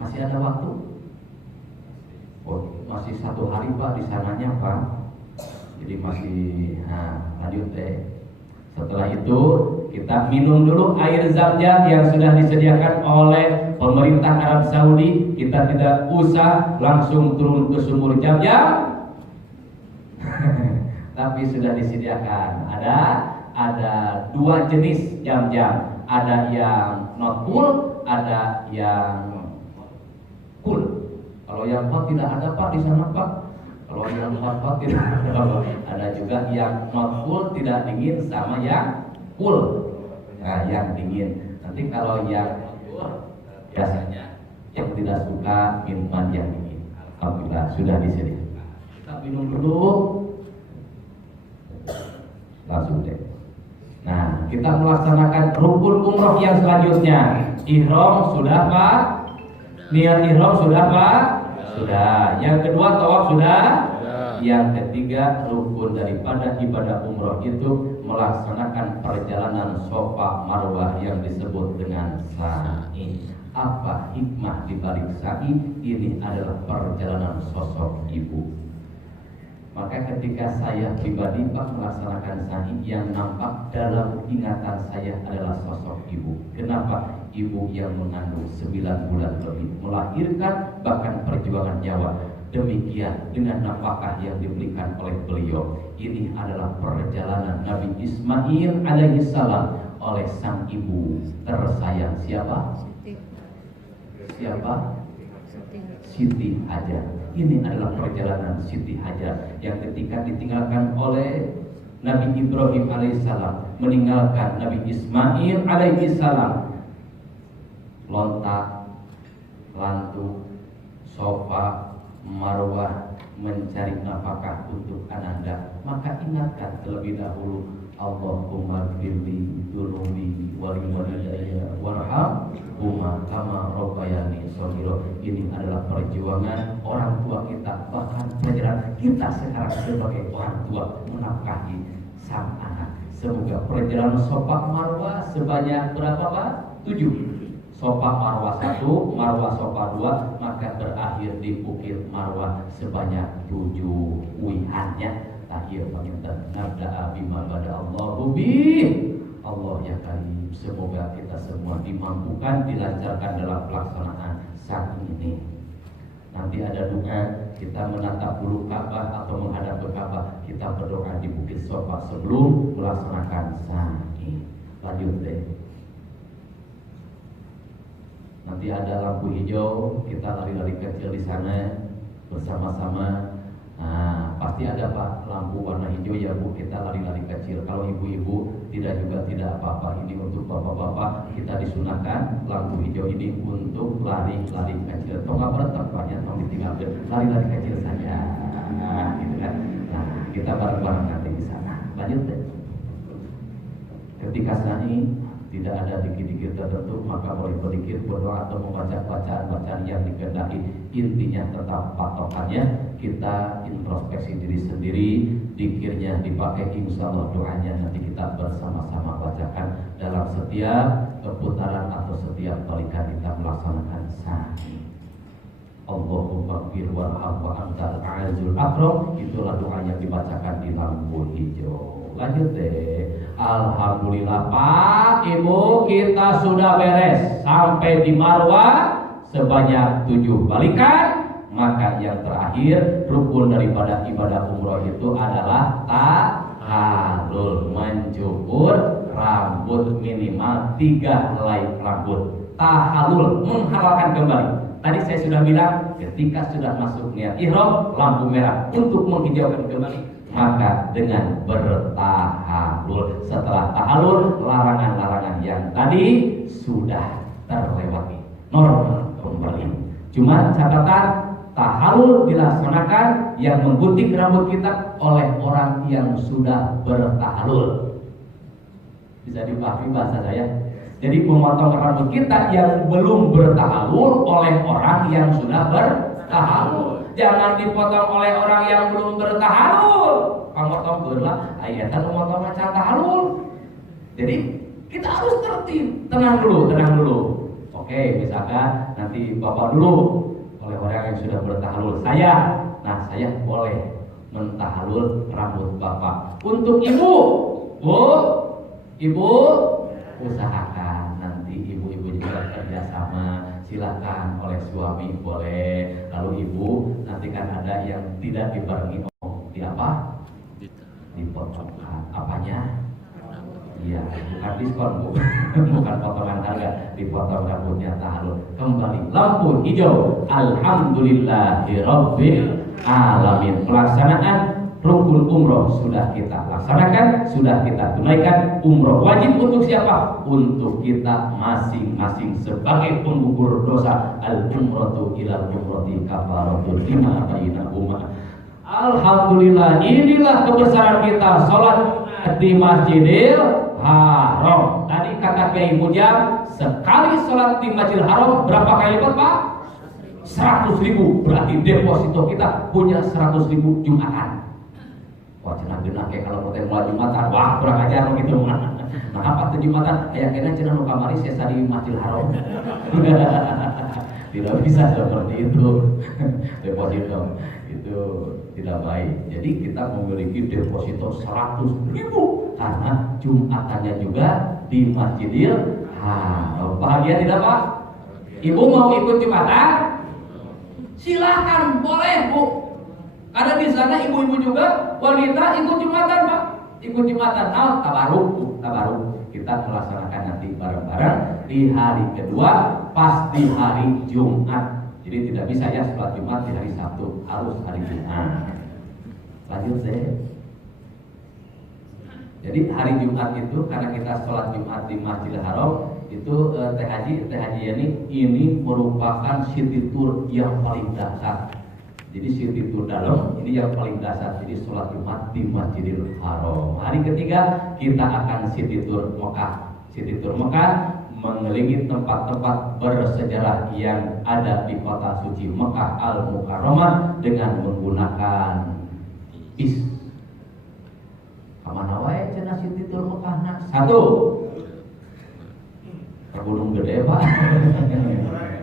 Masih ada waktu? Oh, masih 1 hari, Pak, di sananya, Pak. Jadi masih, lanjut deh. Setelah itu kita minum dulu air zam-zam yang sudah disediakan oleh pemerintah Arab Saudi. Kita tidak usah langsung turun ke sumur zam-zam, tapi sudah disediakan. Ada 2 jenis zam-zam. Ada yang not full, ada yang full. Kalau yang hot tidak ada, Pak, di sana, Pak. Kalau yang hot tidak ada. Ada juga yang not full, tidak dingin, sama yang full. Nah, yang dingin. Nanti kalau yang full, biasanya yang tidak suka minuman yang dingin. Alhamdulillah sudah disediakan. Kita minum dulu. Langsung deh. Nah, kita melaksanakan rukun umroh yang selanjutnya. Ihram sudah, Pak? Niat ihram sudah, Pak? Sudah. Yang kedua tawaf sudah? Yang ketiga rukun daripada ibadah umroh itu melaksanakan perjalanan Safa Marwah yang disebut dengan sa'i. Apa hikmah dibalik sa'i? Ini adalah perjalanan sosok ibu. Maka ketika saya pribadi, Pak, melaksanakan sa'i, yang nampak dalam ingatan saya adalah sosok ibu. Kenapa? Ibu yang mengandung 9 bulan lebih, melahirkan, bahkan perjuangan nyawa. Demikian dengan nafkah yang diberikan oleh beliau. Ini adalah perjalanan Nabi Ismail alaihissalam oleh sang ibu tersayang. Siapa? Siapa? Siti Hajar. Ini adalah perjalanan Siti Hajar yang ketika ditinggalkan oleh Nabi Ibrahim alaihissalam, meninggalkan Nabi Ismail alaihissalam, lontak, lantuk, Safa, Marwah, mencari nafkah untuk ananda. Maka ingatkan terlebih dahulu, Allahumma ghfirli dzunubi wa liwalidayya warhamhuma kama rabbayani shaghira. Ini adalah perjuangan orang tua kita, bahkan perjalanan kita sekarang sebagai orang tua menafkahi sang anak. Semoga perjalanan Safa Marwah sebanyak berapa, Pak? 7. Safa Marwah 1, Marwah Safa 2, maka berakhir di Bukit Marwah sebanyak 7 wihannya. Akhir pengintan nabda'a bima bada Allahu bih. Allah ya Karim, semoga kita semua dimampukan, dilancarkan dalam pelaksanaan saat ini. Nanti ada doa, kita menatap dulu Ka'bah atau menghadap ke Ka'bah, kita berdoa di Bukit Safa sebelum melaksanakan sa'i. Lanjut deh. Nanti ada lampu hijau, kita lari-lari kecil di sana bersama-sama. Nah, pasti ada, Pak, lampu warna hijau ya, Bu, kita lari-lari kecil. Kalau ibu-ibu tidak apa-apa. Ini untuk bapak-bapak, kita disunahkan lampu hijau ini untuk lari-lari kecil. Atau nggak beretak, Pak, ya, atau ditinggalkan lari-lari kecil saja. Nah, gitu kan. Nah, kita bareng-bareng nanti di sana. Lanjut deh. Ketika sa'i tidak ada dikir-dikir tertentu, maka boleh berzikir, berdoa atau membaca bacaan-bacaan yang dikehendaki. Intinya tetap patokannya kita introspeksi diri sendiri, dikirnya dipakai, insya Allah doanya nanti kita bersama-sama bacakan dalam setiap keputaran atau setiap balikan kita melaksanakan sa'i. Allahumma ghfir warham wa antal a'azul akram. Itulah doa yang dibacakan di lampu hijau. Lanjut deh. Alhamdulillah, Pak, Ibu, kita sudah beres sampai di Marwah sebanyak 7 balikan. Maka yang terakhir rukun daripada ibadah umroh itu adalah tahallul, mencukur rambut minimal 3 helai rambut. Tahallul, menghalalkan kembali. Tadi saya sudah bilang, ketika sudah masuk niat ihram, lampu merah untuk menghijaukan kembali, maka dengan bertahallul. Setelah tahallul, larangan-larangan yang tadi sudah terlewati, normal kembali. Cuma catatan, tahallul dilaksanakan yang menggunting rambut kita oleh orang yang sudah bertahallul. Bisa dipahami bahasa saya? Jadi memotong rambut kita yang belum bertahalul oleh orang yang sudah bertahalul. Jangan dipotong oleh orang yang belum bertahalul. Pamotong geula ayatan memotong macan tahalul. Jadi kita harus tertib, tenang dulu. Oke, misalkan nanti bapak dulu oleh orang yang sudah bertahalul. Saya boleh mentahalul rambut bapak. Untuk ibu, ibu usahakan nanti ibu-ibu juga kerjasama, silakan oleh suami boleh. Lalu ibu nanti kan ada yang tidak dibarengi di apa? Dipotongkan apanya? Iya, bukan diskon, bukan potongan harga, dipotong rambutnya tahalul. Kembali lampu hijau. Alhamdulillahirabbil alamin. Pelaksanaan rukun umroh sudah kita laksanakan, sudah kita tunaikan. Umroh wajib untuk siapa? Untuk kita masing-masing sebagai penggugur dosa. Al-umratu ilal umrati kafaratul lima bainahuma. Alhamdulillah, inilah kebesaran kita sholat di Masjidil Haram. Tadi kata Kiai Mujam, sekali sholat di Masjidil Haram berapa kali lipat Pak? 100.000. Berarti deposito kita punya 100.000 Jumatan. Wah cenah geuna ke kalau mau mulai Jumatan, wah kurang ajar begitu. Nah apa tuh Jumatan? Aya kena cenah nu kamari sesa di Masjidil Haram. Tidak bisa seperti itu. Deposito itu tidak baik. Jadi kita memiliki deposito 100.000 karena Jumatannya juga di Masjidil Haram. Bahagia tidak Pak? Ibu mau ikut Jumatan? Silahkan, boleh Bu. Karena di sana ibu-ibu juga wanita ikut Jumatan Pak. Ikut Jumatan. Nah, tabaruk. Kita melaksanakan nanti bareng-bareng di hari kedua pas di hari Jumat. Jadi tidak bisa ya sholat Jumat di hari Sabtu, harus hari Jumat. Lanjut deh. Jadi hari Jumat itu karena kita sholat Jumat di Masjidil Haram itu Teh Haji ini merupakan city tour yang paling dasar. Jadi city tour dalam ini yang paling dasar. Jadi sholat Jumat di Masjidil Haram. Hari ketiga kita akan city tour Mekah. City tour Mekah mengelilingi tempat-tempat bersejarah yang ada di kota suci Mekah Al-Mukarramah dengan menggunakan bis. Kamana wae cenah city tour Mekahna? 1. Ke Gunung Gede Pak.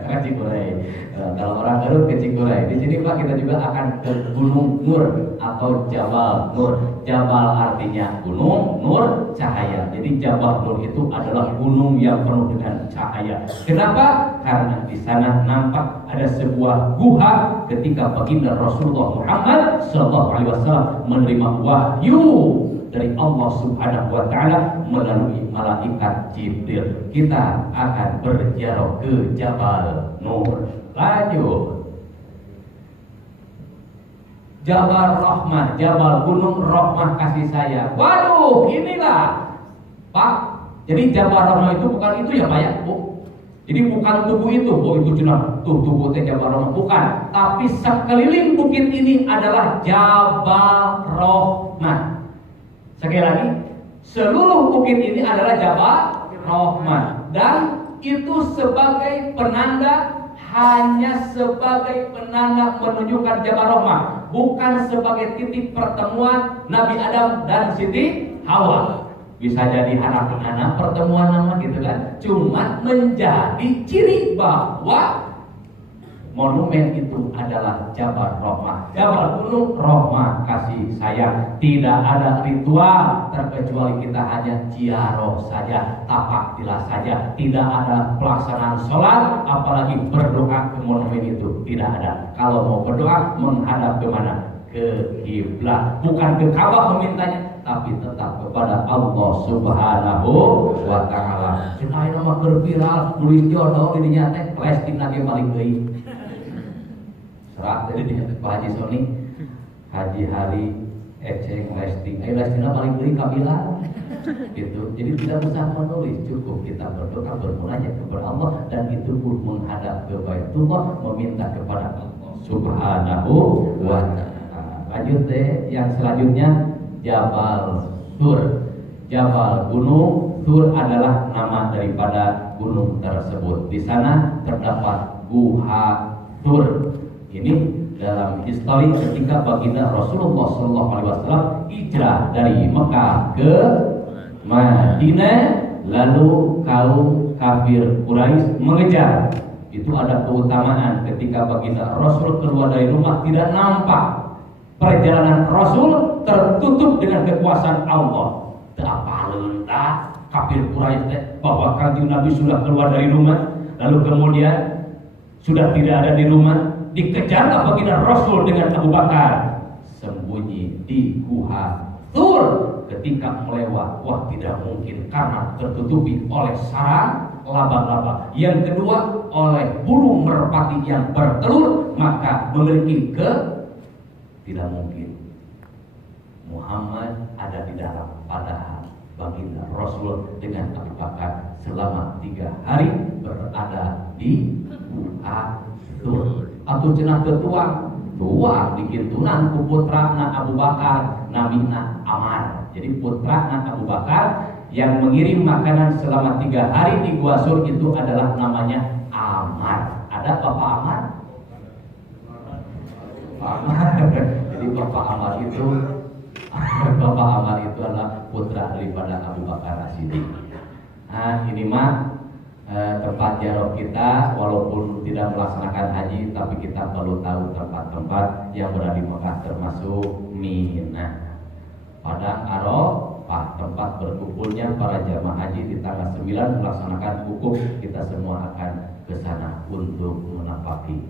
Ke Cikuray. Kalau orang Garut ke Cikuray. Di sini Pak kita juga akan ke Gunung Nur atau Jabal Nur. Jabal artinya gunung, Nur cahaya. Jadi Jabal Nur itu adalah gunung yang penuh dengan cahaya. Kenapa? Karena di sana nampak ada sebuah guha ketika baginda Rasulullah Muhammad SAW menerima wahyu dari Allah Subhanahu wa taala melalui malaikat Jibril. Kita akan berziarah ke Jabal Nur. Lanjut. Jabal Rahmah, Jabal Gunung Rahmah kasih sayang. Waduh, inilah Pak. Jadi Jabal Rahmah itu bukan itu ya Pak ya, Bu. Jadi bukan tubuh itu, itu cuma tubuh teh Jabal Rahmah, bukan. Tapi sekeliling bukit ini adalah Jabal Rahmah. Sekali lagi, seluruh bukit ini adalah Jabal Rahmah dan itu sebagai penanda, hanya sebagai penanda menunjukkan Jabal Rahmah, bukan sebagai titik pertemuan Nabi Adam dan Siti Hawa. Bisa jadi anak-anak pertemuan nama gitu kan, cuma menjadi ciri bahwa monumen itu adalah Jabal Rahmah, Jabal Gunung Rahmah kasih sayang. Tidak ada ritual terkecuali kita hanya ziarah saja, tapak saja. Tidak ada pelaksanaan sholat, apalagi berdoa ke monumen itu, tidak ada. Kalau mau berdoa menghadap ke mana? Ke kiblat, bukan ke Ka'bah memintanya, tapi tetap kepada Allah Subhanahu wa taala. Cenah nama berviral, nulis jodoh di dinya teh Palestina ge paling deui. Serat dari Pak Haji Soni, Haji Hari, Eceng, Lesti, Lestina paling beli kabilah, gitu. Jadi tidak usah menulis, cukup kita berdoa bermunajat kepada Allah dan itu pun menghadap ke Baitullah, meminta kepada Allah Subhanahu wa taala. Lanjut deh, yang selanjutnya Jabal Nur, Jabal Gunung Tur adalah nama daripada gunung tersebut. Di sana terdapat Guha Tur. Ini dalam histori ketika baginda Rasulullah SAW hijrah dari Mekah ke Madinah, lalu kaum kafir Quraisy mengejar. Itu ada keutamaan ketika baginda Rasul keluar dari rumah tidak nampak. Perjalanan Rasul tertutup dengan kekuasaan Allah. Apalun dah kafir Quraisy bahwa Kanjeng Nabi sudah keluar dari rumah, lalu kemudian sudah tidak ada di rumah. Dikejarlah baginda Rasul dengan Abu Bakar, sembunyi di Guha Tur. Ketika melewat, wah tidak mungkin karena tertutupi oleh sarang laba-laba. Yang kedua, oleh burung merpati yang bertelur, maka memiliki tidak mungkin Muhammad ada di dalam. Padahal baginda Rasul dengan Abu Bakar selama 3 hari berada di Guha Tur. Atau cenah ketua bikin tunan ku putra na Abu Bakar namina Amar. Jadi putra na Abu Bakar yang mengirim makanan selama 3 hari di Gua Sur itu adalah namanya Amar. Ada Bapak Amar? Jadi Bapak Amar itu adalah putra daripada Abu Bakar As-Siddiq. Nah, ini mah tempat ziarah kita, walaupun tidak melaksanakan haji, tapi kita perlu tahu tempat-tempat yang berada di Mekah, termasuk Mina, Padang Arafah, tempat berkumpulnya para jamaah haji di tanggal 9 melaksanakan wukuf. Kita semua akan ke sana untuk menapaki.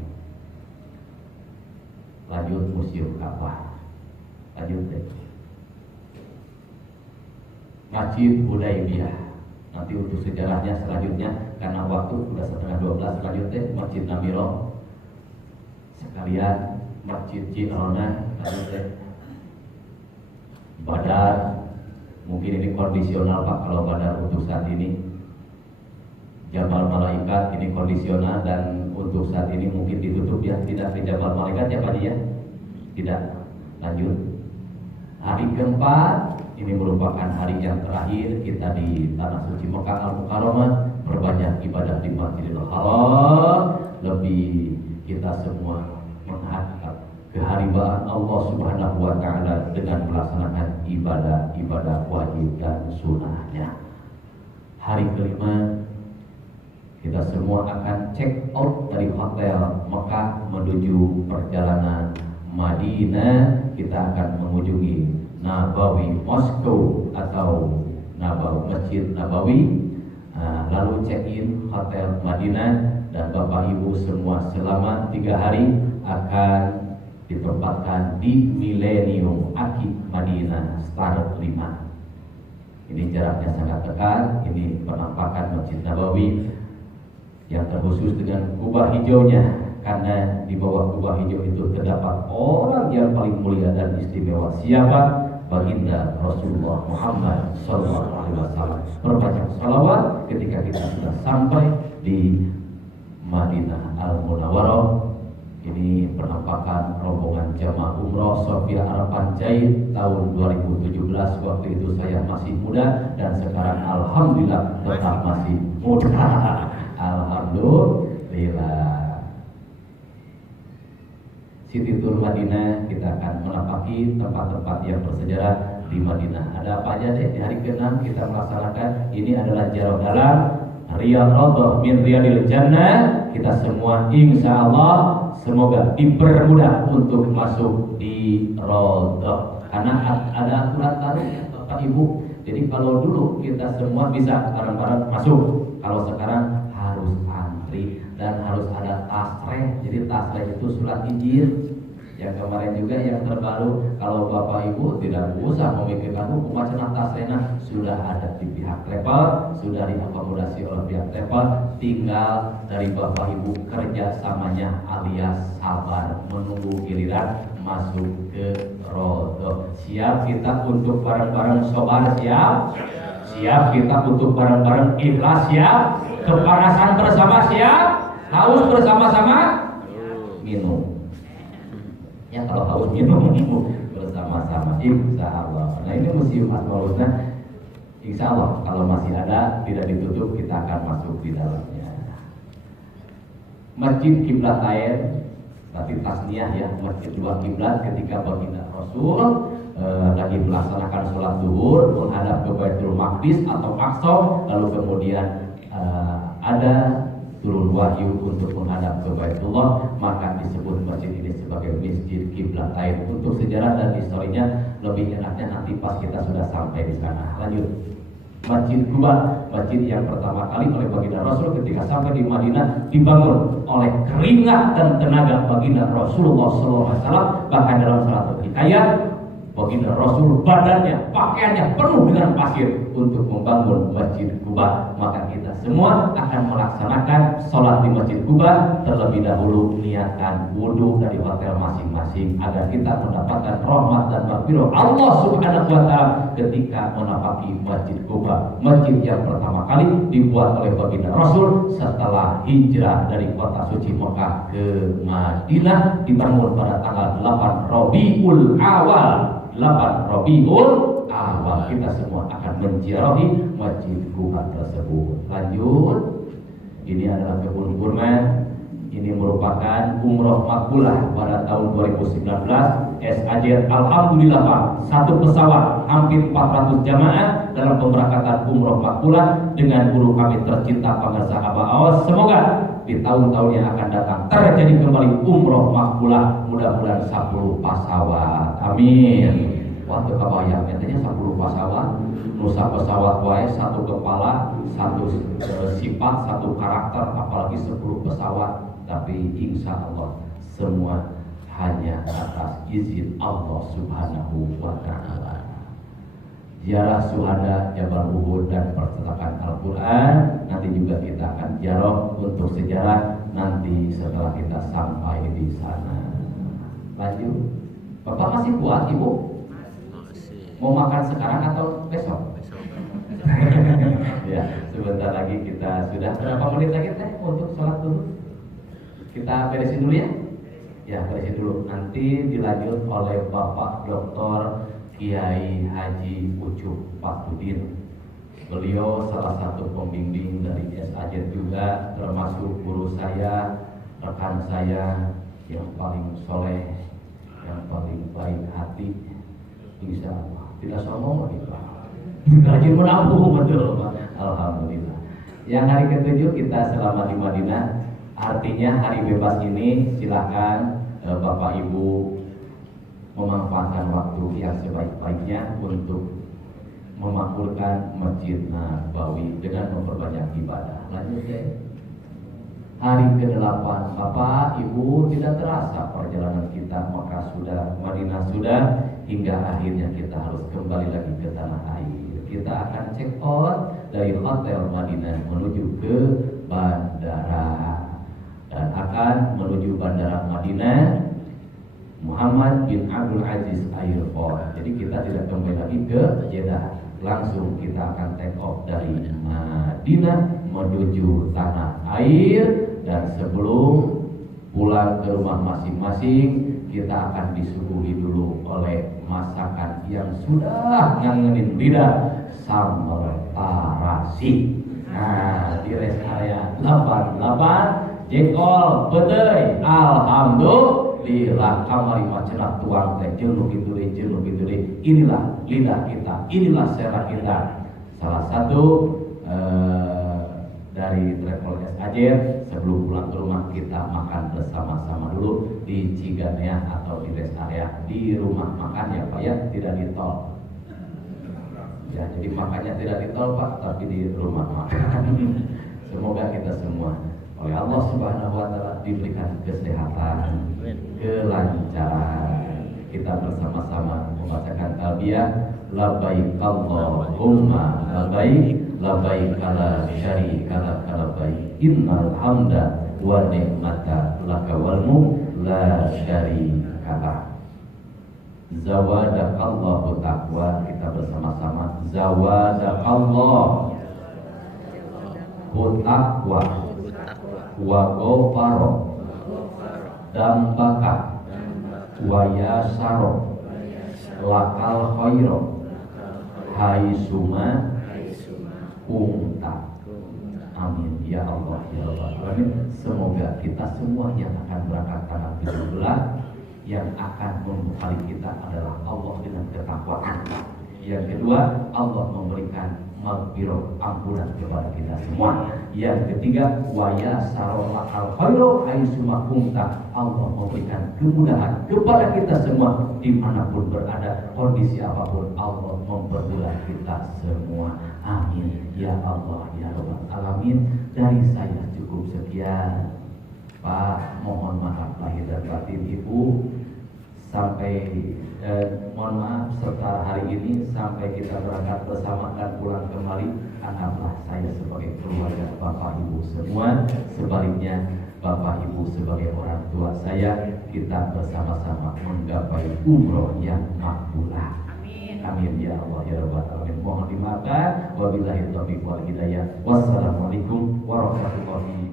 Lanjut Museum Ka'bah. Lanjut deh. Masjid Hudaybiyah. Nanti untuk sejarahnya selanjutnya, karena waktu sudah 11:30 selanjutnya Masjid Namiro, sekalian Masjid Jinona, selanjutnya Badar. Mungkin ini kondisional Pak, kalau Badar untuk saat ini. Jabal Malaikat ini kondisional, dan untuk saat ini mungkin ditutup ya, tidak ke Jabal Malaikat ya Pak ya? Tidak. Lanjut. Hari keempat ini merupakan hari yang terakhir kita di Tanah Suci Mekah Al-Mukarramah. Perbanyak ibadah di Masjidil Haram. Lebih kita semua menghadap kehariban Allah Subhanahu wa Ta'ala dengan melaksanakan ibadah-ibadah wajib dan sunnahnya. Hari kelima kita semua akan check out dari hotel Mekah menuju perjalanan Madinah. Kita akan mengunjungi Nabawi Moskow atau Masjid Nabawi, lalu check-in hotel Madinah, dan Bapak Ibu semua selama 3 hari akan ditempatkan di Millennium Akik Madinah Star 5. Ini jaraknya sangat dekat. Ini penampakan Masjid Nabawi yang terkhusus dengan kubah hijaunya, karena di bawah kubah hijau itu terdapat orang yang paling mulia dan istimewa. Siapa? Baginda Rasulullah Muhammad SAW. Perbanyak salawat ketika kita sudah sampai di Madinah Al-Munawwarah. Ini penampakan rombongan jamaah umroh Sofia Arapan Jait tahun 2017. Waktu itu saya masih muda, dan sekarang alhamdulillah tetap masih muda. Alhamdulillah. Siti Tur Madinah, kita akan menapaki tempat-tempat yang bersejarah di Madinah. Ada apa aja deh? Di hari ke-6 kita melaksanakan. Ini adalah ziarah dalam Riyadhah min Riyadil Jannah. Kita semua insya Allah semoga dipermudah untuk masuk di Raudhah, karena ada aturan baru ya Bapak Ibu. Jadi kalau dulu kita semua bisa bareng-bareng masuk, kalau sekarang harus antri dan harus ada tasreh. Jadi tasreh itu surat izin. Yang kemarin juga yang terbaru, kalau Bapak Ibu tidak usah memikirkan hukum macam tasrehna, sudah ada di pihak travel, sudah diakomodasi oleh pihak travel. Tinggal dari Bapak Ibu kerjasamanya alias sabar menunggu giliran masuk ke Raudhah. Siap kita untuk bareng-bareng sobar? Siap? Siap kita untuk bareng-bareng ikhlas? Siap? Kepanasan bersama? Siap? Haus bersama-sama? Minum. Ya kalau haus minum bersama-sama insya Allah. Nah ini Museum Asmaul Husna. Insya Allah kalau masih ada, tidak ditutup, kita akan masuk di dalamnya. Masjid Qiblatain, berarti tasniah ya, masjid dua kiblat ketika baginda Rasul lagi melaksanakan sholat zuhur menghadap ke Baitul Maqdis atau Aqsa, lalu kemudian ada turun wahyu untuk menghadap ke Baitullah, maka disebut masjid ini sebagai Masjid Qiblatain. Untuk sejarah dan historinya lebih enaknya nanti pas kita sudah sampai di sana. Lanjut. Masjid Quba, masjid yang pertama kali oleh baginda Rasul ketika sampai di Madinah dibangun oleh keringat dan tenaga baginda Rasulullah SAW. Bahkan dalam salah satu hikayat, baginda Rasul badannya, pakaiannya penuh dengan pasir untuk membangun Masjid Quba. Maka kita semua akan melaksanakan sholat di Masjid Quba, terlebih dahulu niatkan wudhu dari hotel masing-masing agar kita mendapatkan rahmat dan maghfirah Allah Subhanahu wa Ta'ala ketika menapaki Masjid Quba, masjid yang pertama kali dibuat oleh baginda Rasul setelah hijrah dari kota suci Mekah ke Madinah, dibangun pada tanggal 8 Rabiul Awal. 8 Rabiul Awal. Kita semua akan menziarahi Masjid Quba tersebut. Lanjut. Ini adalah kebun kurma. Ini merupakan umroh makbulah pada tahun 2019. SAJ alhamdulillah Pak, satu pesawat hampir 400 jamaah dalam pemberangkatan umroh makbulah dengan guru kami tercinta pemirsa Abah Awas. Semoga di tahun-tahun yang akan datang terjadi kembali umroh makbulah, mudah-mudahan 10 pesawat. Amin. Waktu kebayang katanya 10 pesawat, nusa pesawat wae, satu kepala, satu sifat, satu karakter, apalagi 10 pesawat. Tapi insya Allah semua hanya atas izin Allah Subhanahu wa Ta'ala. Ziarah Syuhada Jabal Uhud dan percetakan Al-Quran nanti juga kita akan ziarah untuk sejarah nanti setelah kita sampai di sana. Lanjut. Bapak masih kuat, Ibu? Mau makan sekarang atau besok? Ya, sebentar lagi kita sudah berapa menit lagi teh untuk sholat dulu? Kita beresin dulu ya? Ya, beresin dulu. Nanti dilanjut oleh Bapak Dr. Kiai Haji Ucup Fakudin. Beliau salah satu pembimbing dari SAJ juga, termasuk guru saya, rekan saya yang paling soleh, yang paling baik hati. Insya Allah. Tidak sombong lagi Pak. Rajin menabung betul Pak. Alhamdulillah. Yang hari ke-7 kita selama di Madinah. Artinya hari bebas ini silakan Bapak Ibu memanfaatkan waktu yang sebaik-baiknya untuk memakmurkan Masjid Nabawi dengan memperbanyak ibadah. Lanjut deh. Hari ke-8 Bapak Ibu tidak terasa perjalanan kita Mekah sudah, Madinah sudah, hingga akhirnya kita harus kembali lagi ke tanah air. Kita akan check out dari hotel Madinah menuju ke bandara. Dan akan menuju bandara Madinah Muhammad bin Abdul Aziz Airport. Jadi kita tidak kembali lagi ke Jeddah, langsung kita akan take off dari Madinah menuju tanah air. Dan sebelum pulang ke rumah masing-masing, kita akan disuguhi dulu oleh masakan yang sudah ngangenin lidah, sambal tarasi. Nah, di rest area 88 jengkol pedai, alhamdulillah kamari macenah tuang teh jeung kitu deui. Inilah lidah kita, inilah selera kita. Salah satu dari travel SAJ, sebelum pulang ke rumah kita makan bersama-sama dulu di Ciganea atau di rest area di rumah makan ya Pak ya, tidak di tol. Ya, jadi makannya tidak di tol Pak, tapi di rumah makan. Semoga kita semua oleh Allah Subhanahu wa Ta'ala diberikan kesehatan, kelancaran. Kita bersama-sama membacakan talbiyah, labbaik Allahumma labbaik, labbaik la syarika lak labbaik, innal hamda wa ni'mata laka wal mulk la syarika lak. Zawadaqallahu taqwa, kita bersama-sama zawadaqallahu taqwa wa ghafara dambaka wa yasaro lakal khairu haisuma kunta. Amin ya Allah ya Rabbal alamin. Semoga kita semua yang akan berangkat tanggal 17, yang akan membekali kita adalah Allah dengan ketakwaan. Yang kedua, Allah memberikan maghfirah, ampunan kepada kita semua. Yang ketiga, wa yasara al khairu aisuma kunta. Allah memberikan kemudahan kepada kita semua dimanapun berada, kondisi apapun. Allah mempermudah kita semua. Amin ya Allah ya Rabbal alamin. Dari saya cukup sekian, Pak. Mohon maaf lahir dan batin Ibu. Sampai mohon maaf serta hari ini sampai kita berangkat bersama dan pulang kembali, anggaplah saya sebagai keluarga Bapak Ibu semua. Sebaliknya Bapak Ibu sebagai orang tua saya, kita bersama-sama menggapai umroh yang makbulah. Amin ya Allah ya Rabbal alamin. Mohon dimaafkan. Wabillahi taufiq wal hidayah. Wassalamualaikum warahmatullahi